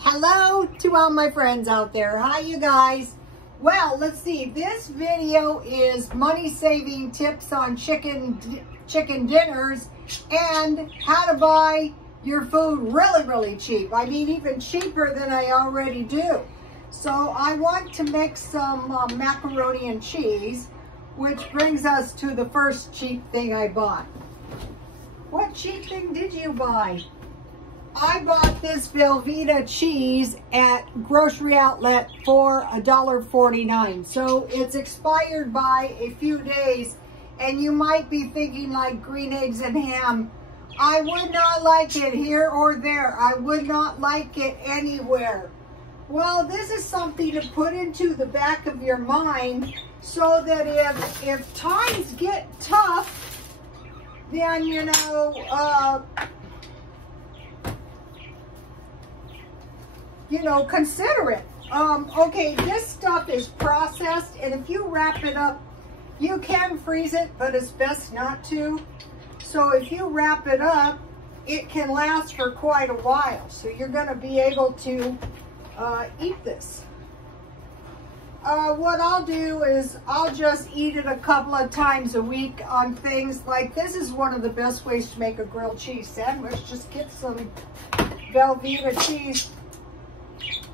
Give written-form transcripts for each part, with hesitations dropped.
Hello to all my friends out there. Hi, you guys. Well, let's see. This video is money-saving tips on chicken dinners and how to buy your food really cheap. I mean, even cheaper than I already do. So I want to make some macaroni and cheese, which brings us to the first cheap thing I bought. What cheap thing did you buy? I bought this Velveeta cheese at grocery outlet for $1.49. So it's expired by a few days, and you might be thinking like green eggs and ham. I would not like it here or there. I would not like it anywhere. Well, this is something to put into the back of your mind so that if times get tough, then, you know, consider it. Okay, this stuff is processed, and if you wrap it up, you can freeze it, but it's best not to. So if you wrap it up, it can last for quite a while. So you're going to be able to eat this. What I'll do is I'll just eat it a couple of times a week on things like this. Is one of the best ways to make a grilled cheese sandwich. Just get some Velveeta cheese.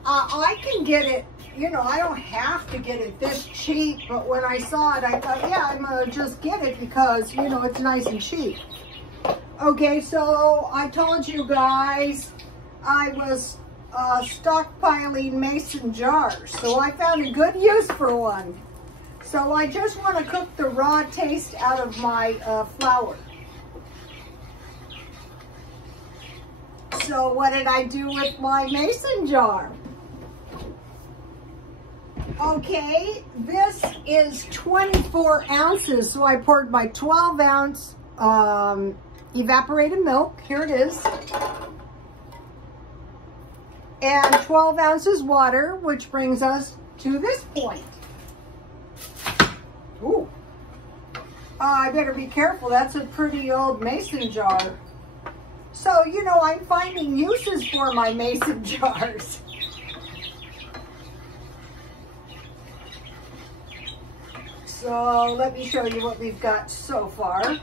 I can get it, you know, I don't have to get it this cheap, but when I saw it, I thought, yeah, I'm going to just get it because, you know, it's nice and cheap. Okay, so I told you guys I was stockpiling mason jars, so I found a good use for one. So I just want to cook the raw taste out of my flour. So what did I do with my mason jar? Okay, this is 24 ounces, so I poured my 12-ounce evaporated milk. Here it is. And 12 ounces water, which brings us to this point. Ooh. I better be careful. That's a pretty old mason jar. So, you know, I'm finding uses for my mason jars. So let me show you what we've got so far.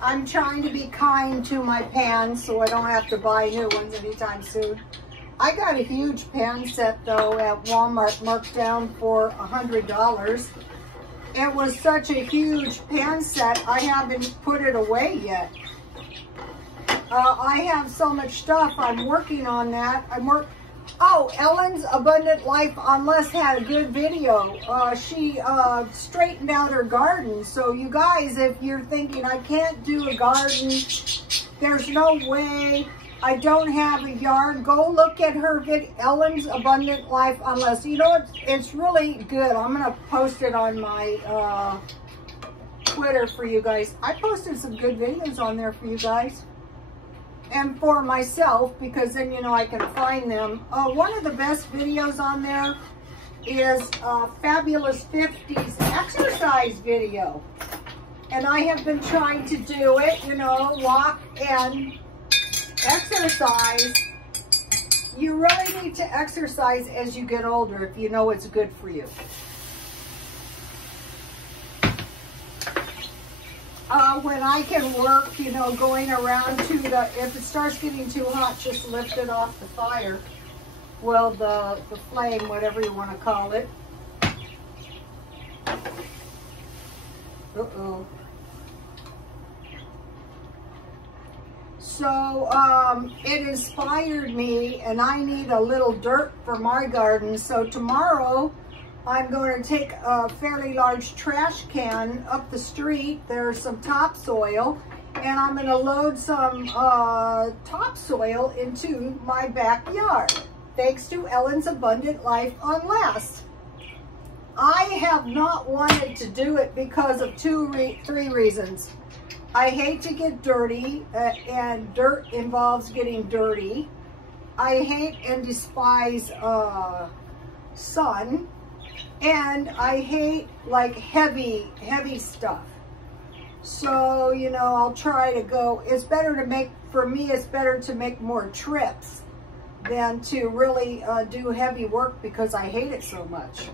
I'm trying to be kind to my pans so I don't have to buy new ones anytime soon. I got a huge pan set though at Walmart, marked down for $100. It was such a huge pan set, I haven't put it away yet. I have so much stuff. I'm working on that. Oh, Ellen's Abundant Life on Less had a good video. She straightened out her garden. So you guys, if you're thinking, I can't do a garden, there's no way, I don't have a yard, go look at her video, Ellen's Abundant Life on Less. You know, it's really good. I'm going to post it on my Twitter for you guys. I posted some good videos on there for you guys. And for myself, because then, you know, I can find them. One of the best videos on there is Fabulous 50's exercise video. And I have been trying to do it, you know, walk and exercise. You really need to exercise as you get older if you know it's good for you. When I can work, you know, going around to the, if it starts getting too hot, just lift it off the fire. Well, the flame, whatever you want to call it. Uh-oh. So, it inspired me, and I need a little dirt for my garden. So tomorrow, I'm going to take a fairly large trash can up the street. There's some topsoil, and I'm going to load some topsoil into my backyard, thanks to Ellen's Abundant Life on Less. I have not wanted to do it because of three reasons. I hate to get dirty, and dirt involves getting dirty. I hate and despise sun. And I hate like heavy stuff. So, you know, I'll try to go, it's better to make, for me, it's better to make more trips than to really do heavy work because I hate it so much.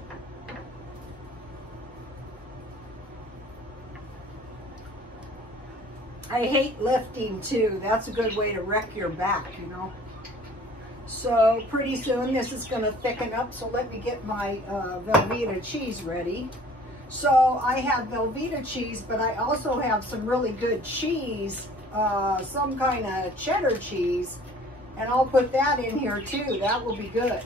I hate lifting too. That's a good way to wreck your back, you know. So pretty soon this is going to thicken up. So let me get my Velveeta cheese ready. So I have Velveeta cheese, but I also have some really good cheese, some kind of cheddar cheese, and I'll put that in here too. That will be good.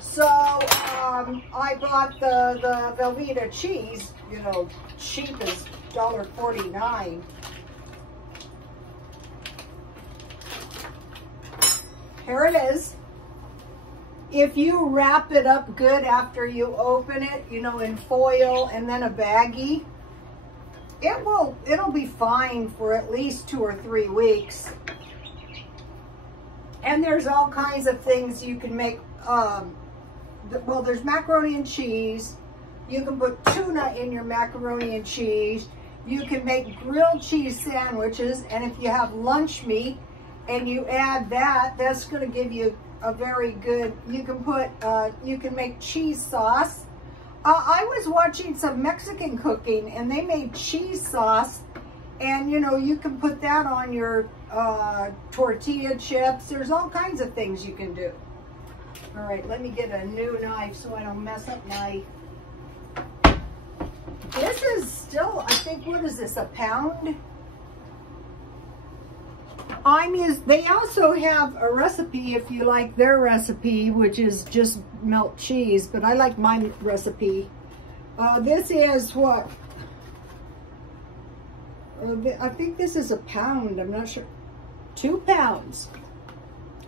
So I bought the Velveeta cheese, you know, cheap as $1.49. Here it is. If you wrap it up good after you open it, you know, in foil and then a baggie, it'll be fine for at least 2 or 3 weeks. And there's all kinds of things you can make. Well, there's macaroni and cheese. You can put tuna in your macaroni and cheese. You can make grilled cheese sandwiches, and if you have lunch meat and you add that, that's going to give you a very good, you can make cheese sauce. I was watching some Mexican cooking and they made cheese sauce, and you know, you can put that on your tortilla chips. There's all kinds of things you can do. All right, let me get a new knife so I don't mess up my, this is still, I think, what is this, a pound? They also have a recipe if you like their recipe, which is just melt cheese, but I like my recipe. This is what? I think this is a pound, I'm not sure. 2 pounds,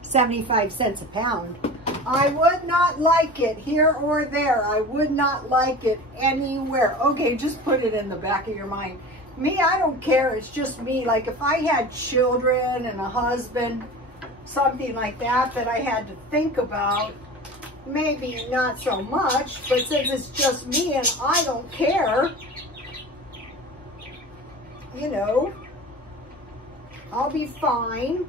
75 cents a pound. I would not like it here or there. I would not like it anywhere. Okay, just put it in the back of your mind. Me, I don't care. It's just me. Like if I had children and a husband, something like that I had to think about, maybe not so much, but since it's just me and I don't care, you know, I'll be fine.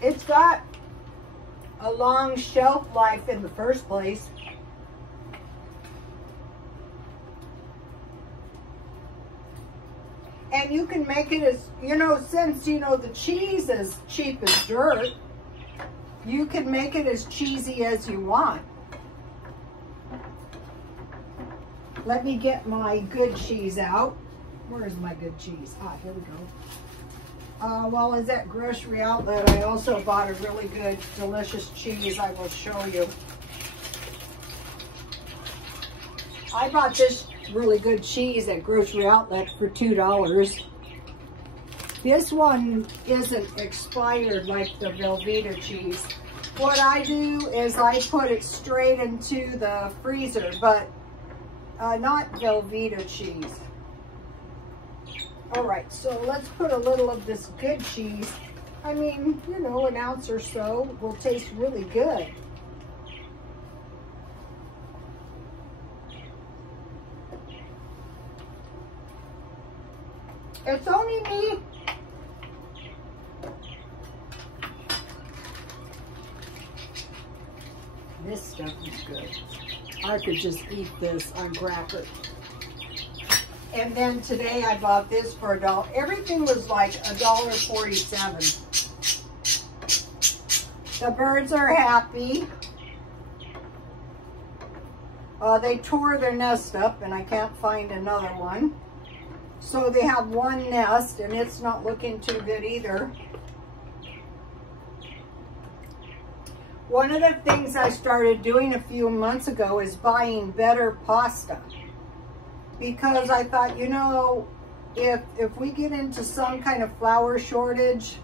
It's got a long shelf life in the first place. And you can make it as, you know, since, you know, the cheese is cheap as dirt, you can make it as cheesy as you want. Let me get my good cheese out. Where is my good cheese? Ah, here we go. Well, as at grocery outlet, I also bought a really good, delicious cheese I will show you. I bought this really good cheese at grocery outlet for $2. This one isn't expired like the Velveeta cheese. What I do is I put it straight into the freezer, but not Velveeta cheese. All right, so let's put a little of this good cheese. I mean, you know, an ounce or so will taste really good. It's only me. This stuff is good. I could just eat this on crackers. And then today I bought this for $1. Everything was like $1.47. The birds are happy. They tore their nest up and I can't find another one. So they have one nest and it's not looking too good either. One of the things I started doing a few months ago is buying better pasta. Because I thought, you know, if we get into some kind of flour shortage,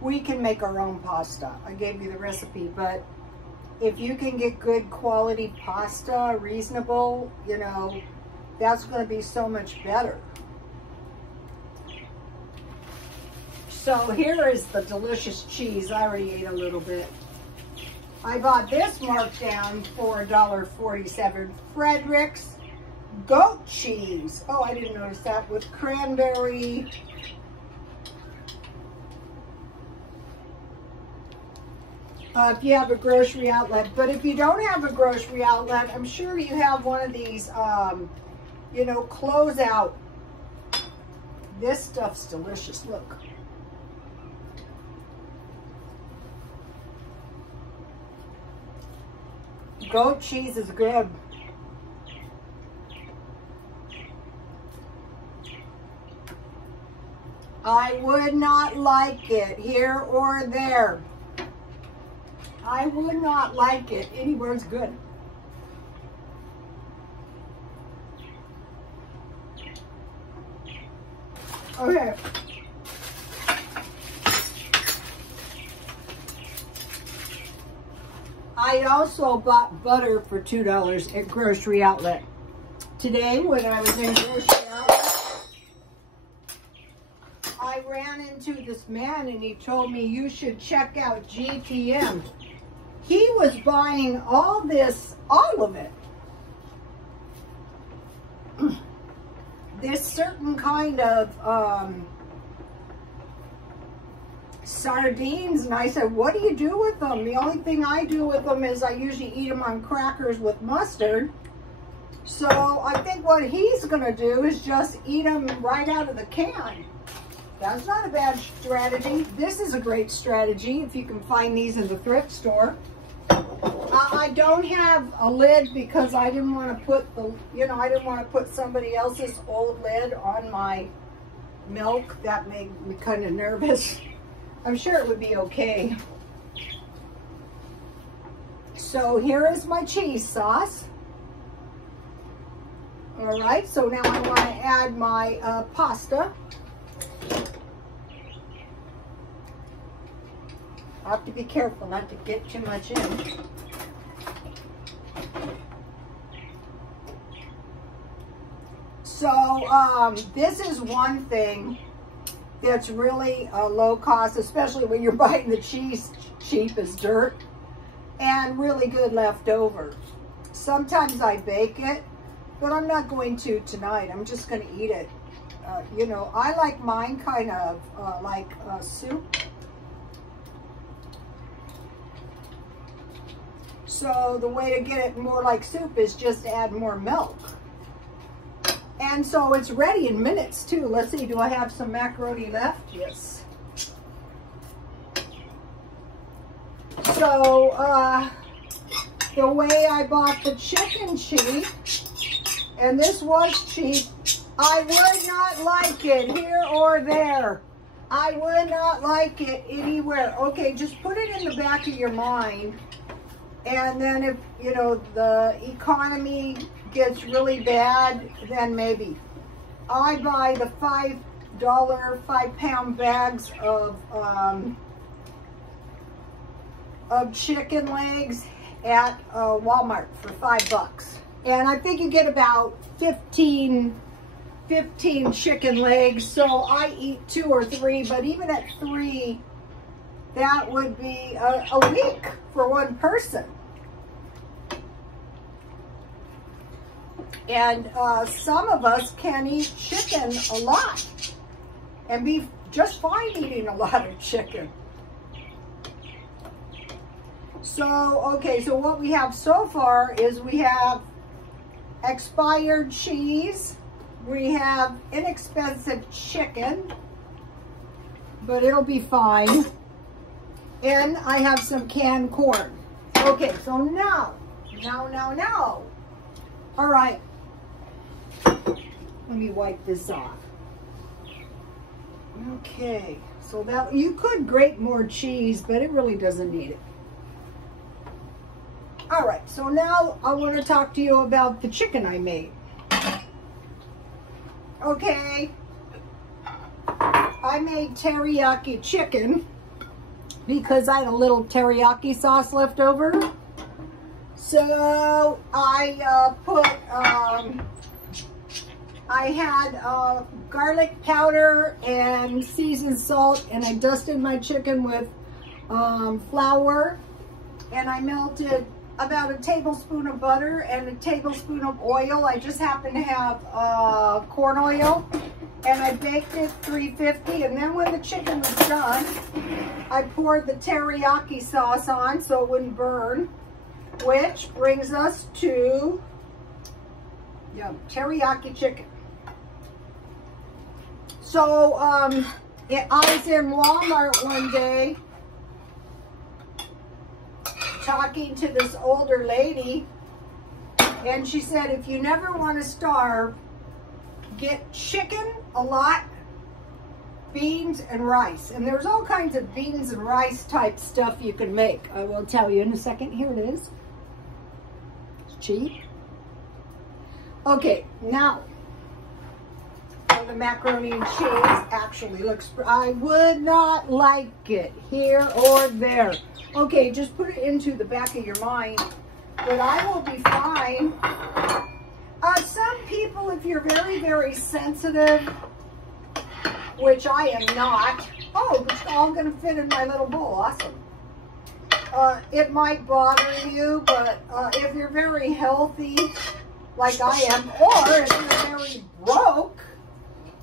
we can make our own pasta. I gave you the recipe, but if you can get good quality pasta, reasonable, you know, that's going to be so much better. So here is the delicious cheese. I already ate a little bit. I bought this marked down for $1.47. Frederick's goat cheese. Oh, I didn't notice that, with cranberry. If you have a grocery outlet. But if you don't have a grocery outlet, I'm sure you have one of these, you know, closeout. This stuff's delicious. Look. Goat cheese is good. I would not like it here or there. I would not like it. Anywhere's good. Okay. I also bought butter for $2 at Grocery Outlet. Today, when I was in Grocery Outlet, I ran into this man and he told me you should check out GTM. He was buying all of it. This certain kind of sardines, and I said, what do you do with them? The only thing I do with them is I usually eat them on crackers with mustard. So I think what he's gonna do is just eat them right out of the can. That's not a bad strategy. This is a great strategy if you can find these in the thrift store. I don't have a lid because I didn't want to put the, you know, I didn't want to put somebody else's old lid on my milk. That made me kind of nervous. I'm sure it would be okay. So here is my cheese sauce. All right, so now I want to add my pasta. I have to be careful not to get too much in. So this is one thing that's really low cost, especially when you're buying the cheese cheap as dirt, and really good leftover. Sometimes I bake it, but I'm not going to tonight. I'm just going to eat it. You know, I like mine kind of like soup. So the way to get it more like soup is just add more milk. And so it's ready in minutes too. Let's see, do I have some macaroni left? Yes. So the way I bought the chicken cheap, and this was cheap, I would not like it here or there. I would not like it anywhere. Okay, just put it in the back of your mind. And then if, you know, the economy gets really bad, then maybe. I buy the $5 5-pound bags of chicken legs at Walmart for $5. And I think you get about 15 chicken legs. So I eat 2 or 3, but even at 3, that would be a week for one person. And some of us can eat chicken a lot and be just fine eating a lot of chicken. So, okay, so what we have so far is we have expired cheese, we have inexpensive chicken, but it'll be fine, and I have some canned corn. Okay, so now, all right, let me wipe this off. Okay, so that, you could grate more cheese, but it really doesn't need it. All right, so now I want to talk to you about the chicken I made. Okay, I made teriyaki chicken because I had a little teriyaki sauce left over. So I put I had garlic powder and seasoned salt, and I dusted my chicken with flour, and I melted about a tablespoon of butter and a tablespoon of oil. I just happen to have corn oil, and I baked it 350, and then when the chicken was done, I poured the teriyaki sauce on so it wouldn't burn, which brings us to teriyaki chicken. So I was in Walmart one day talking to this older lady, and she said, if you never want to starve, get chicken a lot, beans and rice. And there's all kinds of beans and rice type stuff you can make. I will tell you in a second. Here it is. It's cheap. Okay, now the macaroni and cheese actually looks, I would not like it here or there. Okay, just put it into the back of your mind that I will be fine. Some people, if you're very, very sensitive, which I am not, oh, it's all going to fit in my little bowl. Awesome. It might bother you, but if you're very healthy, like I am, or if you're very broke,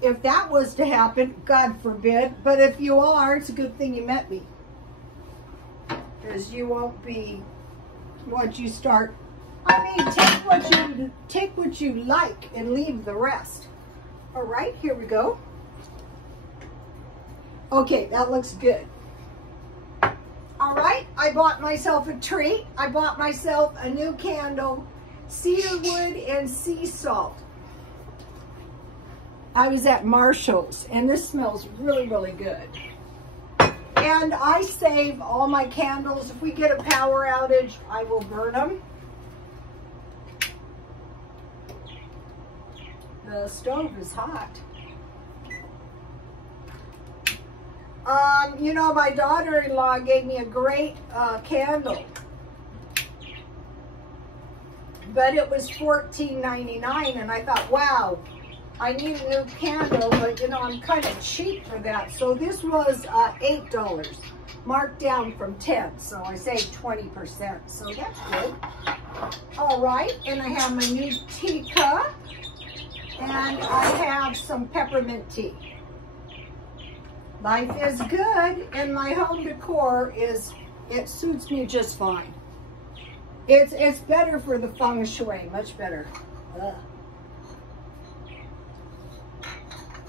if that was to happen, God forbid, but if you are, it's a good thing you met me. Because you won't be, once you start, I mean, take what you like and leave the rest. All right, here we go. Okay, that looks good. All right, I bought myself a treat. I bought myself a new candle, cedar wood and sea salt. I was at Marshall's, and this smells really, really good. And I save all my candles. If we get a power outage, I will burn them. The stove is hot. You know, my daughter-in-law gave me a great candle. But it was $14.99, and I thought, wow, I need a new candle, but you know, I'm kind of cheap for that. So this was $8, marked down from 10, so I saved 20%, so that's good. All right, and I have my new teacup, and I have some peppermint tea. Life is good, and my home decor it suits me just fine. It's better for the feng shui, much better. Ugh.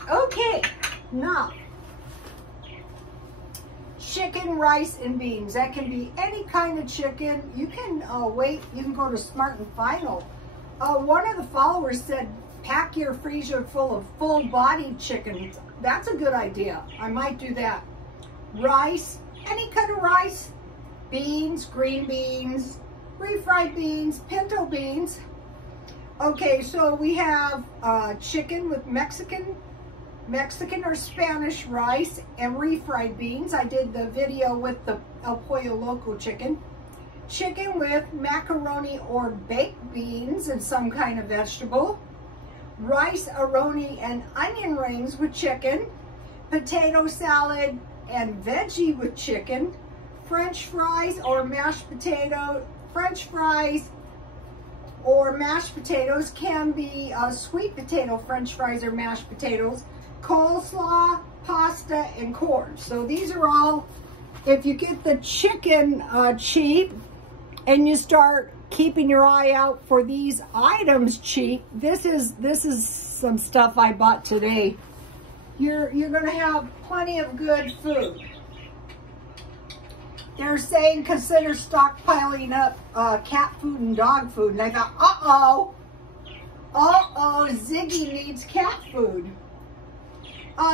Okay, now, chicken, rice, and beans. That can be any kind of chicken. You can you can go to Smart and Final. One of the followers said, pack your freezer full of full-bodied chicken. That's a good idea. I might do that. Rice, any kind of rice. Beans, green beans, refried beans, pinto beans. Okay, so we have chicken with Mexican or Spanish rice and refried beans. I did the video with the El Pollo Loco chicken. Chicken with macaroni or baked beans and some kind of vegetable. Rice, aroni, and onion rings with chicken. Potato salad and veggie with chicken. French fries or mashed potato. French fries or mashed potatoes can be sweet potato French fries or mashed potatoes. Coleslaw, pasta, and corn. So these are all, if you get the chicken cheap and you start keeping your eye out for these items cheap, this is some stuff I bought today. You're gonna have plenty of good food. They're saying consider stockpiling up cat food and dog food, and I thought, Ziggy needs cat food.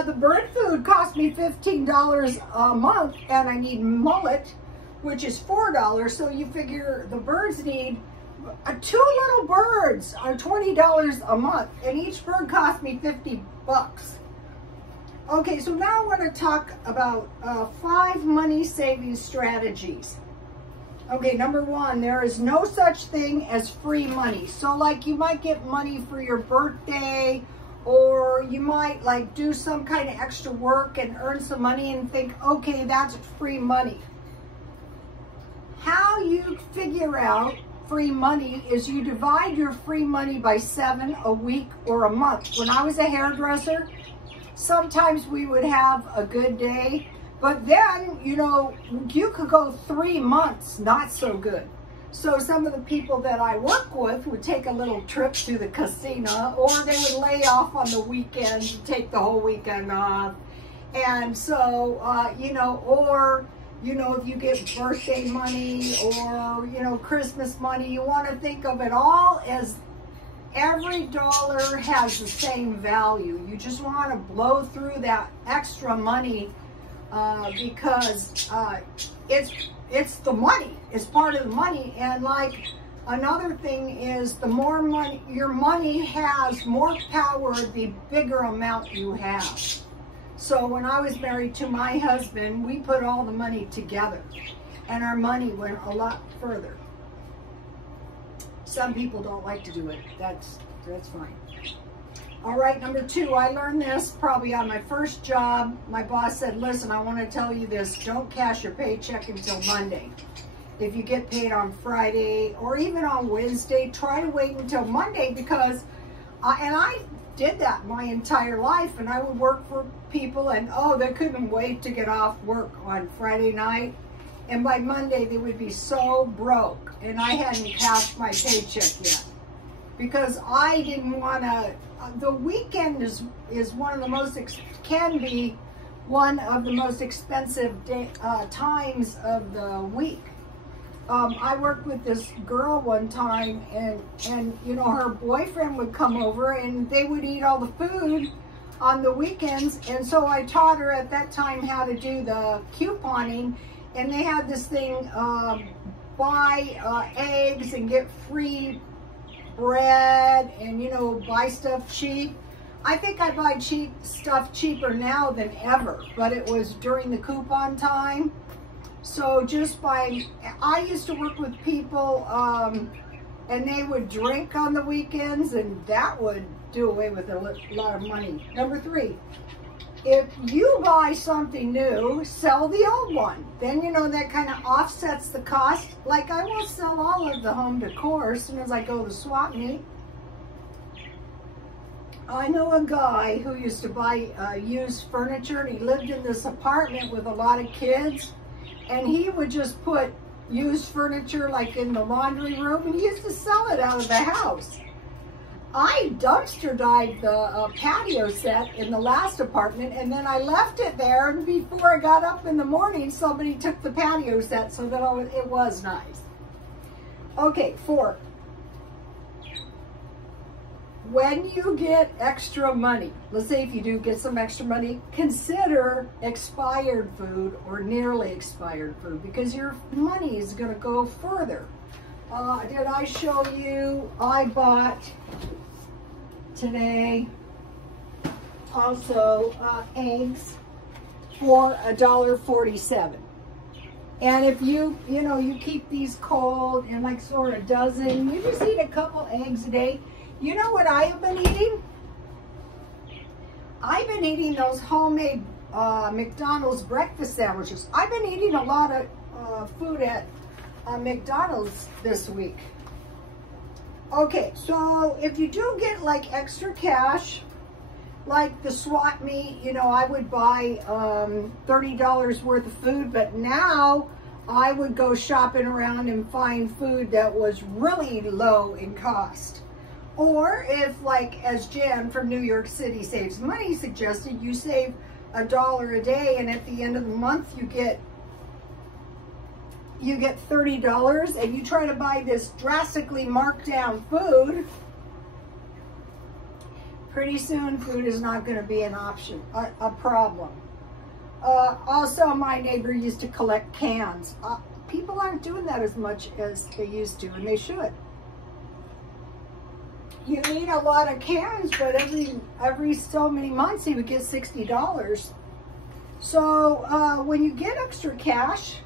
The bird food cost me $15 a month, and I need mullet, which is $4. So you figure the birds need, 2 little birds are $20 a month, and each bird cost me 50 bucks. Okay, so now I want to talk about 5 money saving strategies. Okay, number 1, there is no such thing as free money. So like you might get money for your birthday Or you might like do some kind of extra work and earn some money and think, okay, that's free money. How you figure out free money is you divide your free money by 7 a week or a month. When I was a hairdresser, sometimes we would have a good day, but then, you know, you could go 3 months not so good. So some of the people that I work with would take a little trip to the casino, or they would lay off on the weekend and take the whole weekend off. And so, you know, or, you know, if you get birthday money or, you know, Christmas money, you want to think of it all as every dollar has the same value. You just want to blow through that extra money because it's the money. It's part of the money. And like another thing is, the more money, your money has more power the bigger amount you have. So when I was married to my husband, we put all the money together and our money went a lot further. Some people don't like to do it. That's fine. All right, number 2, I learned this probably on my first job. My boss said, listen, I want to tell you this. Don't cash your paycheck until Monday. If you get paid on Friday or even on Wednesday, try to wait until Monday, because, and I did that my entire life, and I would work for people and, oh, they couldn't wait to get off work on Friday night. And by Monday, they would be so broke, and I hadn't cashed my paycheck yet. Because I didn't want to, the weekend is one of the most, can be one of the most expensive times of the week. I worked with this girl one time, and you know, her boyfriend would come over and they would eat all the food on the weekends. And so I taught her at that time how to do the couponing, and they had this thing, buy eggs and get free bread, and you know, buy stuff cheap. I think I buy stuff cheaper now than ever, but it was during the coupon time. So just by, I used to work with people and they would drink on the weekends, and that would do away with a lot of money. Number 3, if you buy something new, sell the old one. Then, you know, that kind of offsets the cost. Like, I will sell all of the home decor as soon as I go to swap meet. I know a guy who used to buy used furniture, and he lived in this apartment with a lot of kids, and he would just put used furniture like in the laundry room, and he used to sell it out of the house. I dumpster dived the patio set in the last apartment, and then I left it there, and before I got up in the morning, somebody took the patio set, so that it was nice. Okay, 4. When you get extra money, let's say if you do get some extra money, consider expired food or nearly expired food, because your money is going to go further. Did I show you? I bought today also eggs for $1.47. And if you keep these cold and like sort of dozen, you just eat a couple eggs a day. You know what I have been eating? I've been eating those homemade McDonald's breakfast sandwiches. I've been eating a lot of food at McDonald's this week. Okay, so if you do get like extra cash, like the swap meet, you know, I would buy $30 worth of food, but now I would go shopping around and find food that was really low in cost. Or if, like, as Jen from New York City Saves Money suggested, you save $1 a day, and at the end of the month you get $30, and you try to buy this drastically marked down food, pretty soon food is not going to be an option, a problem. Also, my neighbor used to collect cans. People aren't doing that as much as they used to, and they should. You need a lot of cans, but every so many months he would get $60. So when you get extra cash,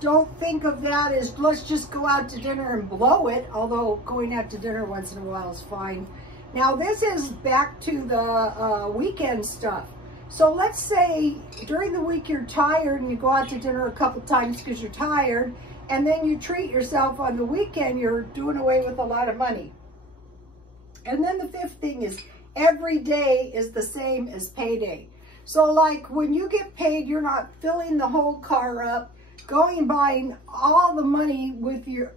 don't think of that as let's just go out to dinner and blow it, although going out to dinner once in a while is fine. Now this is back to the weekend stuff. So let's say during the week you're tired and you go out to dinner a couple times because you're tired, and then you treat yourself on the weekend, you're doing away with a lot of money. And then the fifth thing is every day is the same as payday. So like when you get paid, you're not filling the whole car up, going and buying all the money with your,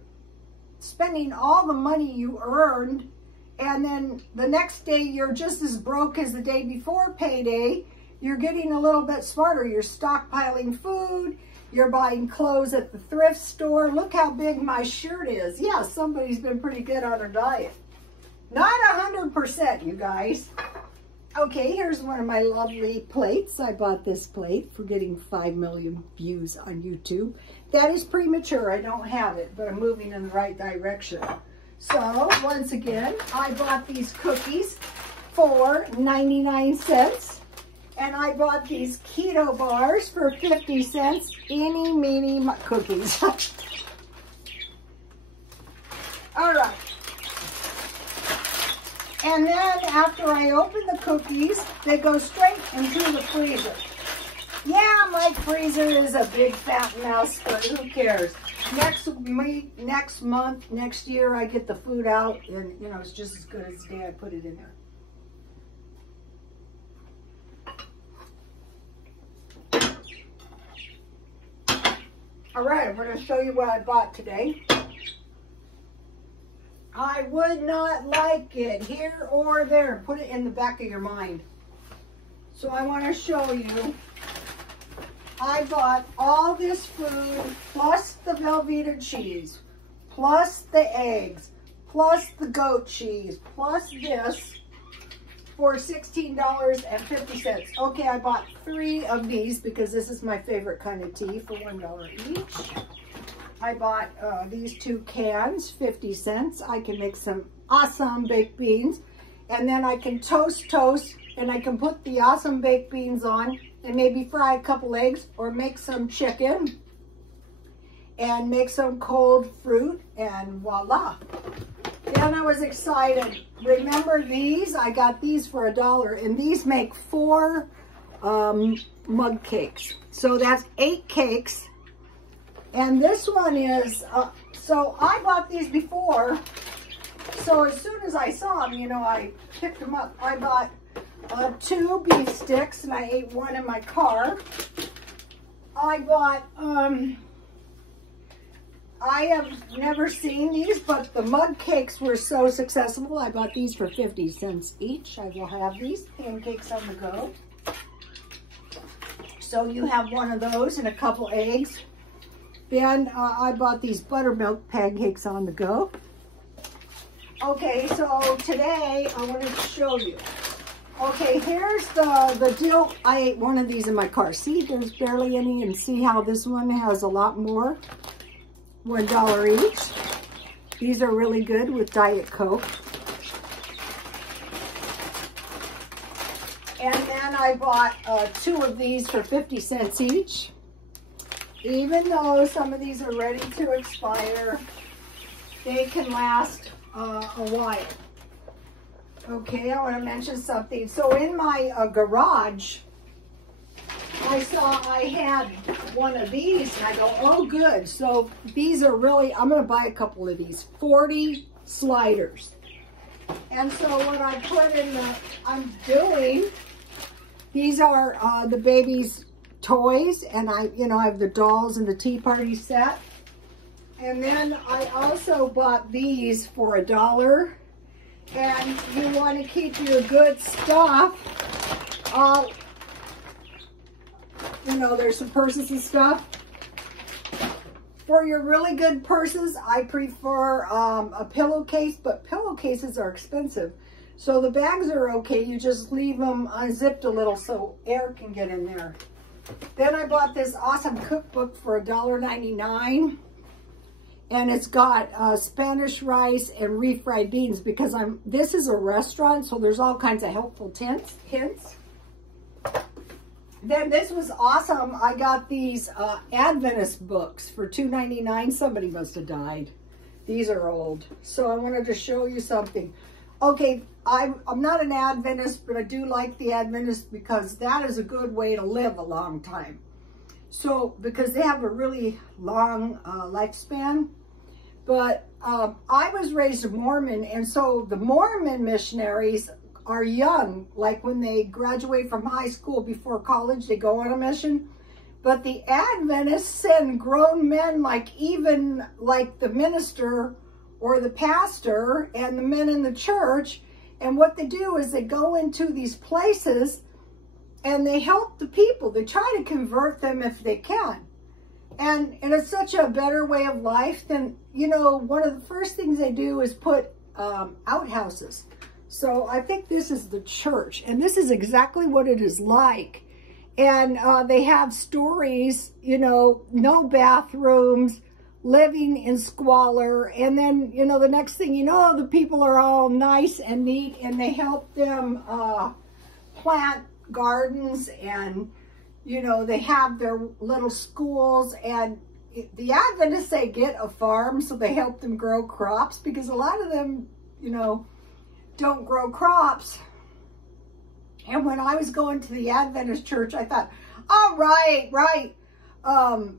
spending all the money you earned, and then the next day you're just as broke as the day before payday. You're getting a little bit smarter. You're stockpiling food. You're buying clothes at the thrift store. Look how big my shirt is. Yeah, somebody's been pretty good on her diet. Not 100%, you guys. Okay, here's one of my lovely plates. I bought this plate for getting 5 million views on YouTube. That is premature. I don't have it, but I'm moving in the right direction. So, once again, I bought these cookies for 99 cents. And I bought these keto bars for 50 cents. Eeny, meeny, cookies. All right. And then after I open the cookies, they go straight into the freezer. Yeah, my freezer is a big fat mess, but who cares? Next month, next year, I get the food out, and you know, it's just as good as the day I put it in there. All right, I'm going to show you what I bought today. I would not like it here or there. Put it in the back of your mind. So I want to show you. I bought all this food, plus the Velveeta cheese, plus the eggs, plus the goat cheese, plus this, for $16.50. Okay, I bought 3 of these because this is my favorite kind of tea for $1 each. I bought these 2 cans, 50 cents. I can make some awesome baked beans, and then I can toast, and I can put the awesome baked beans on and maybe fry a couple eggs or make some chicken and make some cold fruit, and voila. Then I was excited. Remember these? I got these for $1, and these make 4 mug cakes. So that's 8 cakes. And this one is, so I bought these before. So as soon as I saw them, you know, I picked them up. I bought 2 beef sticks, and I ate 1 in my car. I bought, I have never seen these, but the mug cakes were so successful. I bought these for 50 cents each. I will have these pancakes on the go. So you have 1 of those and a couple eggs. Then I bought these buttermilk pancakes on the go. Okay, so today I wanted to show you. Okay, here's the deal. I ate 1 of these in my car. See, there's barely any, and see how this one has a lot more. $1 each. These are really good with Diet Coke. And then I bought 2 of these for 50 cents each. Even though some of these are ready to expire, they can last a while. Okay, I want to mention something. So in my garage, I saw I had 1 of these, and I go, oh good. So these are really, I'm going to buy a couple of these, 40 sliders. And so what I put in the, I'm doing, these are the baby's toys, and I have the dolls and the tea party set. And then I also bought these for $1. And you want to keep your good stuff. You know, there's some purses and stuff. For your really good purses, I prefer a pillowcase, but pillowcases are expensive. So the bags are okay. You just leave them unzipped a little so air can get in there. Then I bought this awesome cookbook for $1.99. And it's got Spanish rice and refried beans, because this is a restaurant, so there's all kinds of helpful hints. Then this was awesome. I got these Adventist books for $2.99. Somebody must have died. These are old. So I wanted to show you something. Okay, I'm not an Adventist, but I do like the Adventist because that is a good way to live a long time. So, because they have a really long lifespan. But I was raised a Mormon, and so the Mormon missionaries are young. Like when they graduate from high school before college, they go on a mission. But the Adventists send grown men, even like the minister or the pastor and the men in the church. And what they do is they go into these places and they help the people. They try to convert them if they can. And it's such a better way of life than, you know, one of the first things they do is put outhouses. So I think this is the church, and this is exactly what it is like. And they have stories, you know, no bathrooms, living in squalor. And then, you know, the next thing you know, the people are all nice and neat, and they help them plant gardens, and, you know, they have their little schools. And the Adventists, they get a farm, so they help them grow crops, because a lot of them, you know, don't grow crops. And when I was going to the Adventist church, I thought, oh, right. 10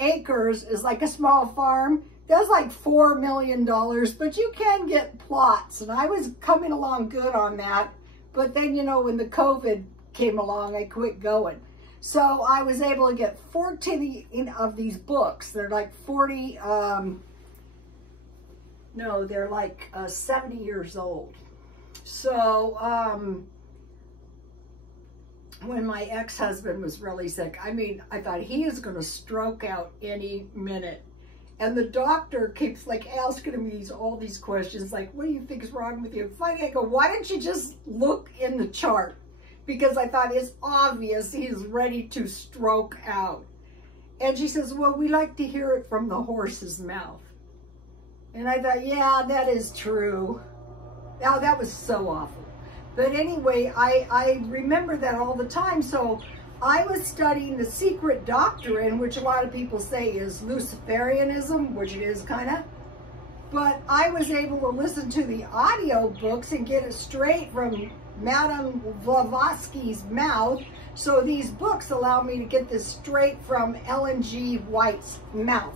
acres is like a small farm. That's like $4 million, but you can get plots. And I was coming along good on that. But then, you know, when the COVID came along, I quit going. So I was able to get 14 of these books. They're like 40, no, they're like 70 years old. So, when my ex-husband was really sick, I mean, I thought he is going to stroke out any minute. And the doctor keeps like asking me all these questions, like, what do you think is wrong with you? Finally, I go, why don't you just look in the chart? Because I thought it's obvious he's ready to stroke out. And she says, well, we like to hear it from the horse's mouth. And I thought, yeah, that is true. Now, that was so awful. But anyway, I remember that all the time. So I was studying the secret doctrine, which a lot of people say is Luciferianism, which it is kind of. But I was able to listen to the audio books and get it straight from Madame Blavatsky's mouth. So these books allow me to get this straight from Ellen G. White's mouth.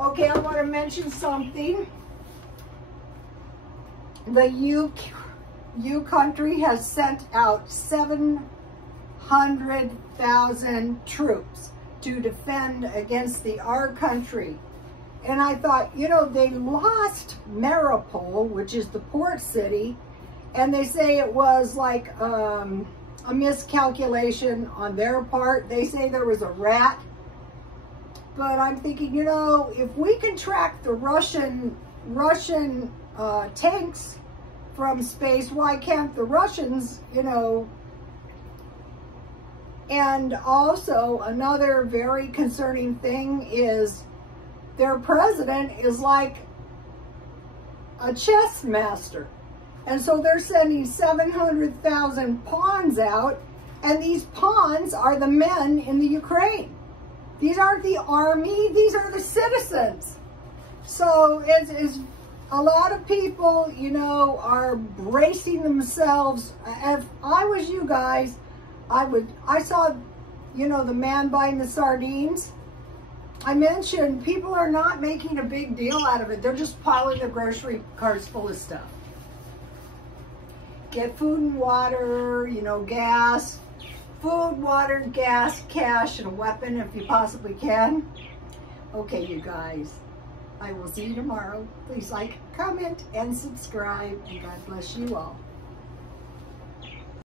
Okay, I want to mention something. The U country has sent out 700,000 troops to defend against the R country. And I thought, you know, they lost Mariupol, which is the port city, and they say it was like a miscalculation on their part. They say there was a rat. But I'm thinking, you know, if we can track the Russian tanks from space, why can't the Russians, you know? And also another very concerning thing is their president is like a chess master. And so they're sending 700,000 pawns out, and these pawns are the men in the Ukraine. These aren't the army, these are the citizens. So it's a lot of people, you know, are bracing themselves. If I was you guys, I saw, you know, the man buying the sardines. I mentioned people are not making a big deal out of it. They're just piling their grocery carts full of stuff. Get food and water, you know, gas. Food, water, gas, cash, and a weapon if you possibly can. Okay, you guys. I will see you tomorrow. Please like, comment, and subscribe. And God bless you all.